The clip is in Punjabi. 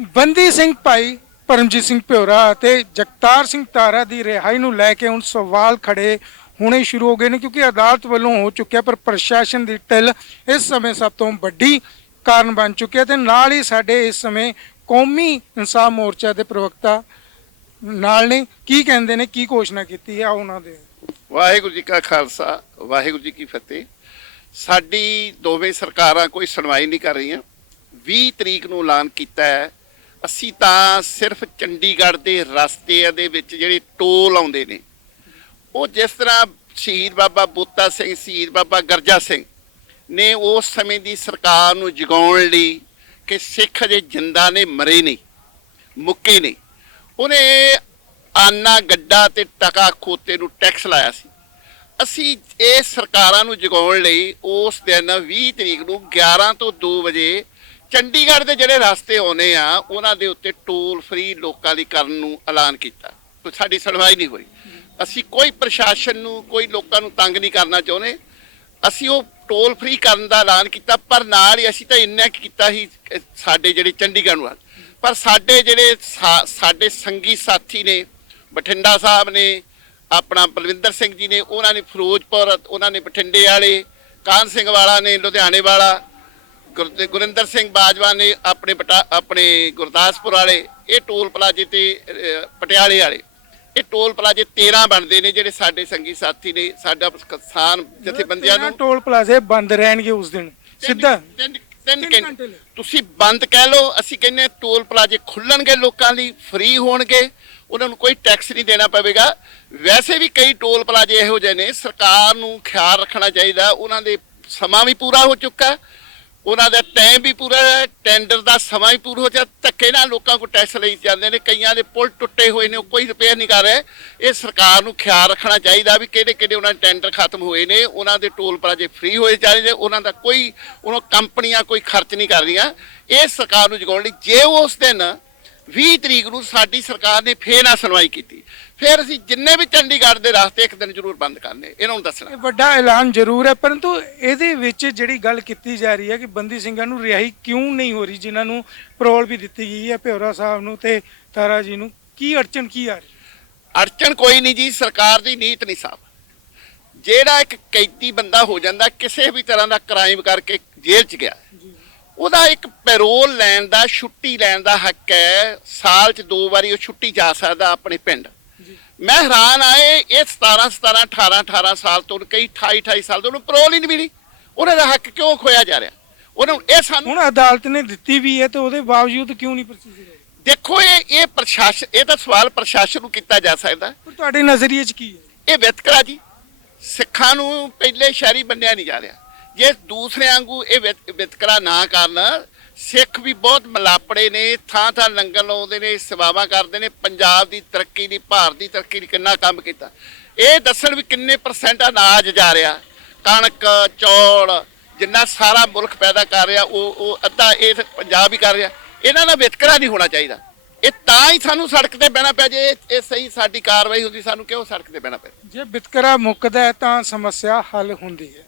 ਬੰਦੀ ਸਿੰਘ ਭਾਈ, ਪਰਮਜੀਤ ਸਿੰਘ ਭਿਓਰਾ ਅਤੇ ਜਗਤਾਰ ਸਿੰਘ ਤਾਰਾ ਦੀ ਰਿਹਾਈ ਨੂੰ ਲੈ ਕੇ ਹੁਣ ਸਵਾਲ ਖੜੇ ਹੋਣੇ ਸ਼ੁਰੂ ਹੋ ਗਏ ਨੇ ਕਿਉਂਕਿ ਅਦਾਲਤ ਵੱਲੋਂ ਹੋ ਚੁੱਕਿਆ ਪਰ ਪ੍ਰਸ਼ਾਸਨ ਦੀ ਢਿੱਲ ਇਸ ਸਮੇਂ ਸਭ ਤੋਂ ਵੱਡੀ ਕਾਰਨ ਬਣ ਚੁੱਕਿਆ ਤੇ ਨਾਲ ਹੀ ਸਾਡੇ ਇਸ ਸਮੇਂ ਕੌਮੀ ਇਨਸਾਫ ਮੋਰਚਾ ਦੇ ਪ੍ਰਵਕਤਾ ਨਾਲ ਨੇ। ਕੀ ਕਹਿੰਦੇ ਨੇ, ਕੀ ਘੋਸ਼ਣਾ ਕੀਤੀ ਆ ਉਹਨਾਂ ਦੇ? ਵਾਹਿਗੁਰੂ ਜੀ ਕਾ ਖਾਲਸਾ, ਵਾਹਿਗੁਰੂ ਜੀ ਕੀ ਫਤਿਹ। ਸਾਡੀ ਦੋਵੇਂ ਸਰਕਾਰਾਂ ਕੋਈ ਸੁਣਵਾਈ ਨਹੀਂ ਕਰ ਰਹੀਆਂ। 20 ਤਰੀਕ ਨੂੰ ਐਲਾਨ ਕੀਤਾ ਹੈ ਅਸੀਂ ਤਾਂ ਸਿਰਫ ਚੰਡੀਗੜ੍ਹ ਦੇ ਰਸਤੇ ਦੇ ਵਿੱਚ ਜਿਹੜੇ ਟੋਲ ਆਉਂਦੇ ਨੇ, ਉਹ ਜਿਸ ਤਰ੍ਹਾਂ ਸ਼ਹੀਦ ਬਾਬਾ ਬੋਤਾ ਸਿੰਘ, ਸ਼ਹੀਦ ਬਾਬਾ ਗਰਜਾ ਸਿੰਘ ਨੇ ਉਸ ਸਮੇਂ ਦੀ ਸਰਕਾਰ ਨੂੰ ਜਗਾਉਣ ਲਈ ਕਿ ਸਿੱਖ ਜੇ ਜਿੰਦਾ ਨੇ, ਮਰੇ ਨਹੀਂ ਮੁੱਕੇ ਨਹੀਂ ਉਹਨੇ ਆਨਾ ਗੱਡਾ ਤੇ ਟਕਾ ਖੋਤੇ ਨੂੰ ਟੈਕਸ ਲਾਇਆ ਸੀ। ਅਸੀਂ ਇਹ ਸਰਕਾਰਾਂ ਨੂੰ ਜਗਾਉਣ ਲਈ ਉਸ ਦਿਨ 20 ਤਰੀਕ ਨੂੰ 11 ਤੋਂ 2 ਵਜੇ ਚੰਡੀਗੜ੍ਹ ਦੇ ਜਿਹੜੇ ਰਸਤੇ ਆਉਨੇ ਆ, ਉਹਨਾਂ ਦੇ ਉੱਤੇ ਟੋਲ ਫ੍ਰੀ ਲੋਕਾਂ ਲਈ ਕਰਨ ਨੂੰ ਐਲਾਨ ਕੀਤਾ। ਸਾਡੀ ਸੁਣਵਾਈ ਨਹੀਂ ਹੋਈ। ਅਸੀਂ ਕੋਈ ਪ੍ਰਸ਼ਾਸਨ ਨੂੰ, ਕੋਈ ਲੋਕਾਂ ਨੂੰ ਤੰਗ ਨਹੀਂ ਕਰਨਾ ਚਾਹੁੰਦੇ। ਅਸੀਂ ਉਹ ਟੋਲ ਫ੍ਰੀ ਕਰਨ ਦਾ ਐਲਾਨ ਕੀਤਾ, ਪਰ ਨਾਲ ਹੀ ਅਸੀਂ ਤਾਂ ਇੰਨਾ ਕੁ ਕੀਤਾ ਸੀ ਸਾਡੇ ਜਿਹੜੇ ਚੰਡੀਗੜ੍ਹ ਨੂੰ ਪਰ ਸਾਡੇ ਜਿਹੜੇ ਸਾ- ਸਾਡੇ ਸੰਗੀ ਸਾਥੀ ਨੇ, ਬਠਿੰਡਾ ਸਾਹਿਬ ਨੇ, ਆਪਣਾ ਬਲਵਿੰਦਰ ਸਿੰਘ ਜੀ ਨੇ, ਉਹਨਾਂ ਨੇ ਫਿਰੋਜ਼ਪੁਰ, ਉਹਨਾਂ ਨੇ ਬਠਿੰਡੇ ਵਾਲੇ ਕਾਨ ਸਿੰਘ ਵਾਲਾ ਨੇ, ਲੁਧਿਆਣੇ ਵਾਲਾ ਗੁਰਿੰਦਰ ਸਿੰਘ ਬਾਜਵਾ ਨੇ ਆਪਣੇ ਆਪਣੇ ਗੁਰਦਾਸਪੁਰ ਵਾਲੇ ਇਹ ਟੋਲ ਪਲਾਜੇ ਤੇ ਪਟਿਆਲੇ ਵਾਲੇ ਇਹ ਟੋਲ ਪਲਾਜੇ 13 ਬਣਦੇ ਨੇ ਜਿਹੜੇ ਸਾਡੇ ਸੰਗੀ ਸਾਥੀ ਨੇ ਸਾਡਾ ਕਿਸਾਨ ਜਥੇਬੰਦੀਆਂ ਨੂੰ ਟੋਲ ਪਲਾਜ਼ੇ ਬੰਦ ਰਹਿਣਗੇ ਉਸ ਦਿਨ। ਸਿੱਧਾ? ਤਿੰਨ। ਤੁਸੀਂ ਬੰਦ ਕਹਿ ਲਓ ਅਸੀਂ ਕਹਿੰਨੇ ਟੋਲ ਪਲਾਜੇ ਖੁੱਲਣਗੇ ਲੋਕਾਂ ਲਈ ਫ੍ਰੀ ਹੋਣਗੇ ਉਹਨਾਂ ਨੂੰ ਕੋਈ ਟੈਕਸ ਨਹੀਂ ਦੇਣਾ ਪਵੇਗਾ। ਵੈਸੇ ਵੀ ਕਈ ਟੋਲ ਪਲਾਜੇ ਇਹੋ ਜਿਹੇ ਨੇ ਸਰਕਾਰ ਨੂੰ ਖਿਆਲ ਰੱਖਣਾ ਚਾਹੀਦਾ ਉਹਨਾਂ ਦੇ ਸਮਾਂ ਵੀ ਪੂਰਾ ਹੋ ਚੁੱਕਾ ਉਹਨਾਂ ਦਾ ਟਾਈਮ ਵੀ ਪੂਰਾ ਟੈਂਡਰ ਦਾ ਸਮਾਂ ਵੀ ਪੂਰਾ ਹੋ ਜਾ ਧੱਕੇ ਨਾਲ ਲੋਕਾਂ ਕੋਲ ਟੈਕਸ ਲਈ ਜਾਂਦੇ ਨੇ, ਕਈਆਂ ਦੇ ਪੁਲ ਟੁੱਟੇ ਹੋਏ ਨੇ ਕੋਈ ਰਿਪੇਅਰ ਨਹੀਂ ਕਰ ਰਹੇ। ਇਹ ਸਰਕਾਰ ਨੂੰ ਖਿਆਲ ਰੱਖਣਾ ਚਾਹੀਦਾ ਵੀ ਕਿਹੜੇ ਕਿਹੜੇ ਉਹਨਾਂ ਦੇ ਟੈਂਡਰ ਖਤਮ ਹੋਏ ਨੇ, ਉਹਨਾਂ ਦੇ ਟੋਲ ਪਲਾਜੇ ਫ੍ਰੀ ਹੋਏ ਚਾਹੀਦੇ ਉਹਨਾਂ ਦਾ ਕੋਈ, ਉਹਨਾਂ ਕੰਪਨੀਆਂ ਕੋਈ ਖਰਚ ਨਹੀਂ ਕਰ ਰਹੀਆਂ। ਇਹ ਸਰਕਾਰ ਨੂੰ ਜਗਾਉਣ ਲਈ ਜੇ ਉਸ ਦਿਨ 20 ਤਰੀਕ ਨੂੰ ਸਾਡੀ ਸਰਕਾਰ ਨੇ ਫੇਰ ਨਾ ਸੁਣਵਾਈ ਕੀਤੀ। ਫਿਰ ਅਸੀਂ ਜਿੰਨੇ ਵੀ ਚੰਡੀਗੜ੍ਹ ਦੇ ਰਸਤੇ ਇੱਕ ਦਿਨ ਜ਼ਰੂਰ ਬੰਦ ਕਰਨੇ ਇਹਨਾਂ ਨੂੰ ਦੱਸਣਾ। ਇਹ ਵੱਡਾ ਐਲਾਨ ਜ਼ਰੂਰ ਹੈ ਪਰੰਤੂ ਇਹਦੇ ਵਿੱਚ ਜਿਹੜੀ ਗੱਲ ਕੀਤੀ ਜਾ ਰਹੀ ਹੈ ਕਿ ਬੰਦੀ ਸਿੰਘਾਂ ਨੂੰ ਰਿਹਾਈ ਕਿਉਂ ਨਹੀਂ ਹੋ ਰਹੀ ਜਿਨ੍ਹਾਂ ਨੂੰ ਪਰੋਲ ਵੀ ਦਿੱਤੀ ਗਈ ਹੈ ਭਿਉਰਾ ਸਾਹਿਬ ਨੂੰ ਤੇ ਤਾਰਾ ਜੀ ਨੂੰ ਕੀ ਅੜਚਨ ਕੀ ਆ ਰਹੀ? ਅੜਚਣ ਕੋਈ ਨਹੀਂ ਜੀ ਸਰਕਾਰ ਦੀ ਨੀਤ ਨਹੀਂ ਸਾਫ਼। ਜਿਹੜਾ ਇੱਕ ਕੈਦੀ ਬੰਦਾ ਹੋ ਜਾਂਦਾ ਕਿਸੇ ਵੀ ਤਰ੍ਹਾਂ ਦਾ ਕ੍ਰਾਈਮ ਕਰਕੇ ਜੇਲ੍ਹ 'ਚ ਗਿਆ। ਉਹਦਾ ਇੱਕ ਪੈਰੋਲ ਲੈਣ ਦਾ ਛੁੱਟੀ ਲੈਣ ਦਾ ਹੱਕ ਹੈ। ਸਾਲ 'ਚ ਦੋ ਵਾਰੀ ਉਹ ਛੁੱਟੀ ਜਾ ਸਕਦਾ ਆਪਣੇ ਪਿੰਡ। ਮੈਂ ਹੈਰਾਨ ਆਏ ਇਹ 17 17 18 18 ਸਾਲ ਤੋਂ ਕਈ 28 28 ਸਾਲ ਤੋਂ ਉਹਨੂੰ ਪੈਰੋਲ ਹੀ ਨਹੀਂ ਮਿਲੀ। ਉਹਨਾਂ ਦਾ ਹੱਕ ਕਿਉਂ ਖੋਇਆ ਜਾ ਰਿਹਾ? ਉਹਨਾਂ ਇਹ ਸਾਨੂੰ ਹੁਣ ਅਦਾਲਤ ਨੇ ਦਿੱਤੀ ਵੀ ਹੈ ਤੇ ਉਹਦੇ ਬਾਵਜੂਦ ਕਿਉਂ ਨਹੀਂ ਪ੍ਰੋਸੀਜਰ ਦੇਖੋ ਇਹ ਇਹ ਪ੍ਰਸ਼ਾਸਨ ਇਹ ਤਾਂ ਸਵਾਲ ਪ੍ਰਸ਼ਾਸਨ ਨੂੰ ਕੀਤਾ ਜਾ ਸਕਦਾ। ਪਰ ਤੁਹਾਡੇ ਨਜ਼ਰੀਏ 'ਚ ਕੀ ਹੈ? ਇਹ ਵਿਤਕਰਾ ਜੀ। ਸਿੱਖਾਂ ਨੂੰ ਪਹਿਲੇ ਸ਼ਹਿਰੀ ਬੰਨਿਆ ਨਹੀਂ ਜਾ ਰਿਹਾ। ਜੇ ਦੂਸਰਿਆਂ ਵਾਂਗੂ ਇਹ ਵਿਤ- ਵਿਤਕਰਾ ਨਾ ਕਰਨ, ਸਿੱਖ ਵੀ ਬਹੁਤ ਮਲਾਪੜੇ ਨੇ ਥਾਂ ਥਾਂ ਲੰਗਰ ਲਾਉਂਦੇ ਨੇ, ਸੇਵਾਵਾਂ ਕਰਦੇ ਨੇ, ਪੰਜਾਬ ਦੀ ਤਰੱਕੀ ਲਈ, ਭਾਰਤ ਦੀ ਤਰੱਕੀ ਲਈ ਕਿੰਨਾ ਕੰਮ ਕੀਤਾ। ਇਹ ਦੱਸਣ ਵੀ ਕਿੰਨੇ ਪਰਸੈਂਟ ਅਨਾਜ ਜਾ ਰਿਹਾ। ਕਣਕ, ਚੌਲ, ਜਿੰਨਾ ਸਾਰਾ ਮੁਲਕ ਪੈਦਾ ਕਰ ਰਿਹਾ, ਉਹ ਉਹ ਅੱਧਾ ਇਹ ਪੰਜਾਬ ਹੀ ਕਰ ਰਿਹਾ। ਇਹਨਾਂ ਦਾ ਵਿਤਕਰਾ ਨਹੀਂ ਹੋਣਾ ਚਾਹੀਦਾ। ਇਹ ਤਾਂ ਹੀ ਸਾਨੂੰ ਸੜਕ ਤੇ ਬਹਿਣਾ ਪੈ ਜੇ ਇਹ- ਸਹੀ ਸਾਡੀ ਕਾਰਵਾਈ ਹੁੰਦੀ, ਸਾਨੂੰ ਕਿਉਂ ਸੜਕ ਤੇ ਬਹਿਣਾ ਪੈ ਜੇ ਵਿਤਕਰਾ ਮੁੱਕਦਾ ਤਾਂ ਸਮੱਸਿਆ ਹੱਲ ਹੁੰਦੀ ਹੈ।